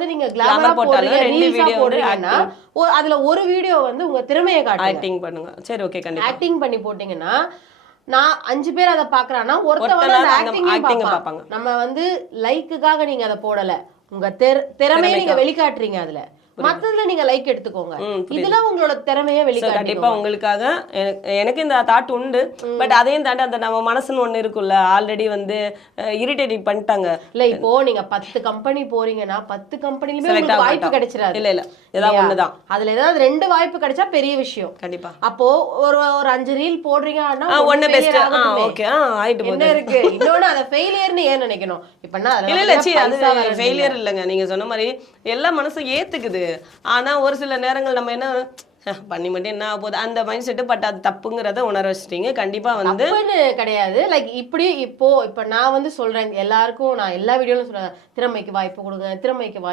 வந்து நீங்க கிளாமரா போடுறீங்க, ரீல்ஸா போடுறீங்கன்னா அதுல ஒரு வீடியோ வந்து உங்க திறமையை காட்டுங்க, ஆக்டிங் பண்ணுங்க. சரி ஓகே, கண்டிப்பா ஆக்டிங் பண்ணி போட்டீங்கன்னா நான் 5 பேர் அதை பாக்குறான்னா ஒருத்தவங்க அந்த ஆக்டிங் பாப்பாங்க. நம்ம வந்து லைக்குக்காக நீங்க அதை போடல, உங்க திறமையை நீங்க வெளிக்காட்டுறீங்க. அதுல மத்ததுல நீங்க லைக் எடுத்துக்கோங்க, இதுல உங்களோட திறமையை வெளிக்காட்டுங்க. கண்டிப்பா உங்களுக்காக எனக்கு இந்த தாட் உண்டு. பட் அதையும் தாண்டி அந்த நம்ம மனசுன்னு ஒண்ணு இருக்குல்ல, ஆல்ரெடி வந்து இரிட்டேட் பண்ணிட்டாங்க. இல்ல இப்போ நீங்க 10 கம்பெனி போறீங்கன்னா 10 கம்பெனிலுமே உங்களுக்கு வாய்ப்பு கிடைச்சிராது. இல்ல ஏதாவது ஒண்ணுதான், அதுல ஏதாவது 2 வாய்ப்பு கிடைச்சா பெரிய விஷயம். கண்டிப்பா. அப்போ ஒரு 5 ரீல் போடுறீங்கன்னா ஒண்ணு பெஸ்ட். ஓகே ஆயிட்டு போகுது. என்ன இருக்கு இன்னொன்னு அத ஃபெயிலியர்னு ஏன் நினைக்கணும்? இப்பனா இல்ல அது ஃபெயிலியர் இல்லங்க, நீங்க சொன்ன மாதிரி எல்லா மனசும் ஏத்துக்குது. ஆனா ஒரு சில நேரங்கள் நம்ம என்ன பண்ணி மட்டும் என்ன ஆக போகுது அந்த மைண்ட் செட்டு. பட் அது தப்புங்கிறத உணர வச்சிட்டீங்க. கண்டிப்பா வந்து கிடையாது. லைக் இப்ப நான் வந்து சொல்றேன் எல்லாருக்கும், நான் எல்லா வீடியோலும் சொல்றேன், திறமைக்கு வாய்ப்பு கொடுங்க, திறமைக்கு வாய்ப்பு